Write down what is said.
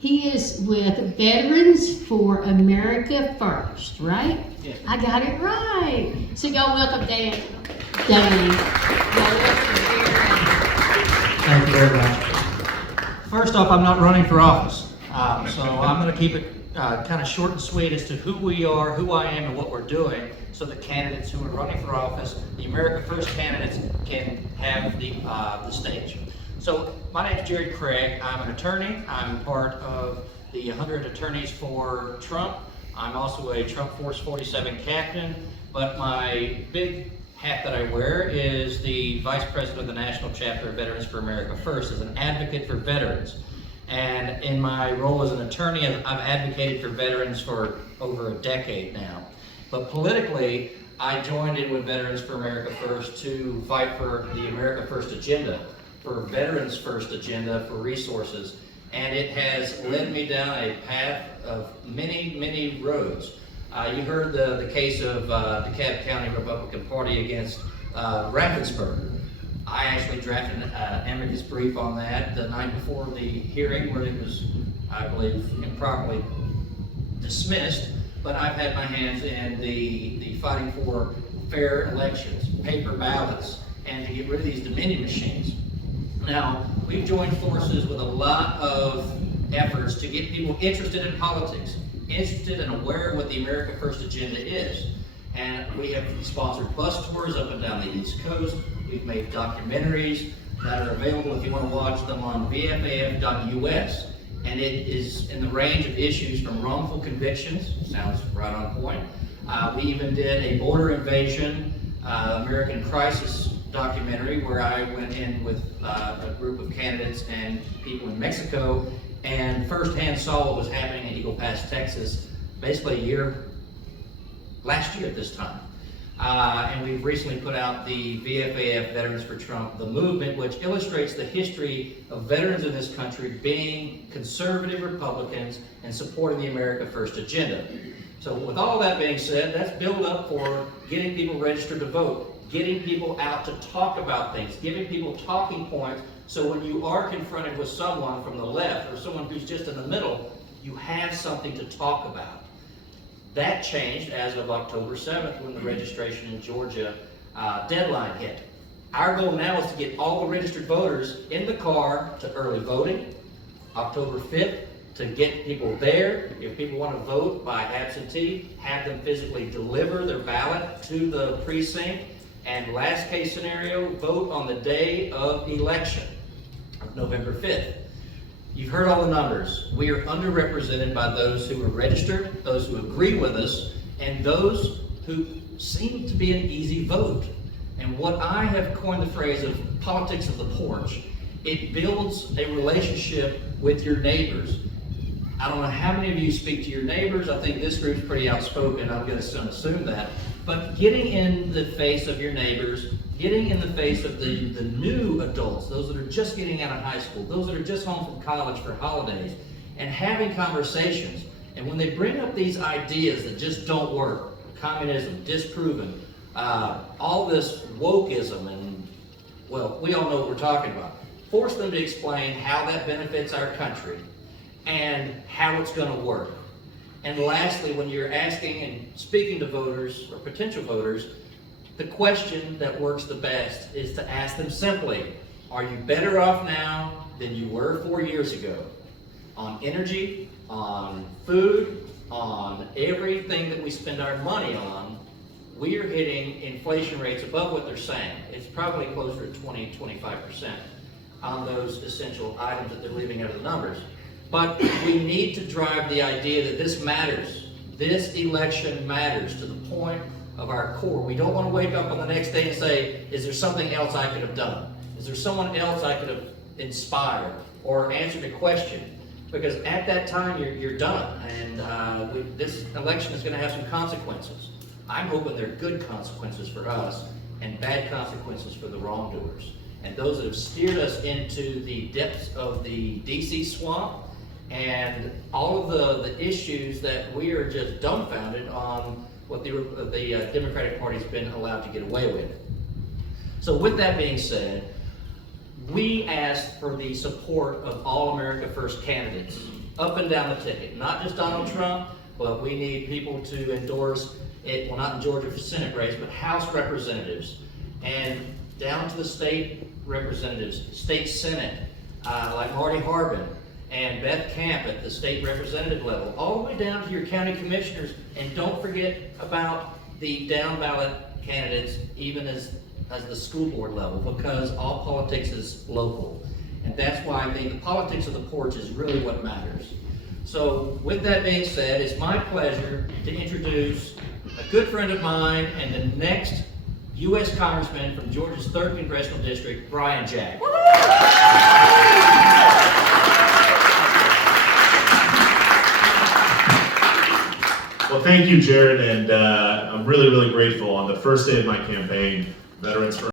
He is with Veterans for America First, right? Yes. I got it right. So y'all welcome Dan. Y'all welcome Thank you very much. First off, I'm not running for office, so I'm going to keep it kind of short and sweet as to who we are, who I am, and what we're doing, so the candidates who are running for office, the America First candidates, can have the stage. So my name is Jared Craig. I'm an attorney. I'm part of the 100 attorneys for Trump. I'm also a Trump Force 47 captain, but my big hat that I wear is the Vice President of the National Chapter of Veterans for America First, as an advocate for veterans. And in my role as an attorney, I've advocated for veterans for over a decade now. But politically, I joined in with Veterans for America First to fight for the America First agenda, for Veterans First agenda, for resources. And it has led me down a path of many, many roads. You heard the case of DeKalb County Republican Party against Raffensperger. I actually drafted an amicus brief on that the night before the hearing, where it was, I believe, improperly dismissed. But I've had my hands in the fighting for fair elections, paper ballots, and to get rid of these Dominion machines. Now, we've joined forces with a lot of efforts to get people interested in politics, interested and aware of what the America First agenda is. And we have sponsored bus tours up and down the East Coast. We've made documentaries that are available if you want to watch them on VFAF.us. And it is in the range of issues from wrongful convictions, sounds right on point. We even did a border invasion, American crisis documentary, where I went in with a group of candidates and people in Mexico and firsthand saw what was happening in Eagle Pass, Texas, basically last year at this time. And we've recently put out the VFAF Veterans for Trump, the movement, which illustrates the history of veterans in this country being conservative Republicans and supporting the America First agenda. So with all that being said, that's built up for getting people registered to vote, getting people out to talk about things, giving people talking points, so when you are confronted with someone from the left or someone who's just in the middle, you have something to talk about. That changed as of October 7th, when the registration in Georgia deadline hit. Our goal now is to get all the registered voters in the car to early voting, October 5th, to get people there. If people want to vote by absentee, have them physically deliver their ballot to the precinct, and last case scenario, vote on the day of election, November 5th. You've heard all the numbers. We are underrepresented by those who are registered, those who agree with us, and those who seem to be an easy vote. And what I have coined the phrase of politics of the porch, it builds a relationship with your neighbors. I don't know how many of you speak to your neighbors. I think this group's pretty outspoken. I'm going to assume that. But getting in the face of your neighbors, getting in the face of the new adults, those that are just getting out of high school, those that are just home from college for holidays, and having conversations. And when they bring up these ideas that just don't work, communism, disproven, all this wokeism, and, well, we all know what we're talking about. Force them to explain how that benefits our country and how it's going to work. And lastly, when you're asking and speaking to voters or potential voters, the question that works the best is to ask them simply, are you better off now than you were 4 years ago? On energy, on food, on everything that we spend our money on, we are hitting inflation rates above what they're saying. It's probably closer to 20-25% on those essential items that they're leaving out of the numbers. But we need to drive the idea that this matters. This election matters to the point of our core. We don't want to wake up on the next day and say, is there something else I could have done? Is there someone else I could have inspired or answered a question? Because at that time, you're done. And this election is going to have some consequences. I'm hoping they're good consequences for us and bad consequences for the wrongdoers. And those that have steered us into the depths of the DC swamp, and all of the issues that we are just dumbfounded on what the Democratic Party's been allowed to get away with. So with that being said, we asked for the support of all America First candidates up and down the ticket. Not just Donald Trump, but we need people to endorse it, well, not in Georgia for Senate race, but House representatives. And down to the state representatives, state Senate, like Marty Harbin and Beth Camp at the state representative level, all the way down to your county commissioners. And don't forget about the down ballot candidates, even as the school board level, because all politics is local. And that's why I think the politics of the porch is really what matters. So with that being said, it's my pleasure to introduce a good friend of mine and the next U.S. Congressman from Georgia's 3rd Congressional District, Brian Jack. Well, thank you, Jared, and I'm really, really grateful. On the first day of my campaign, Veterans for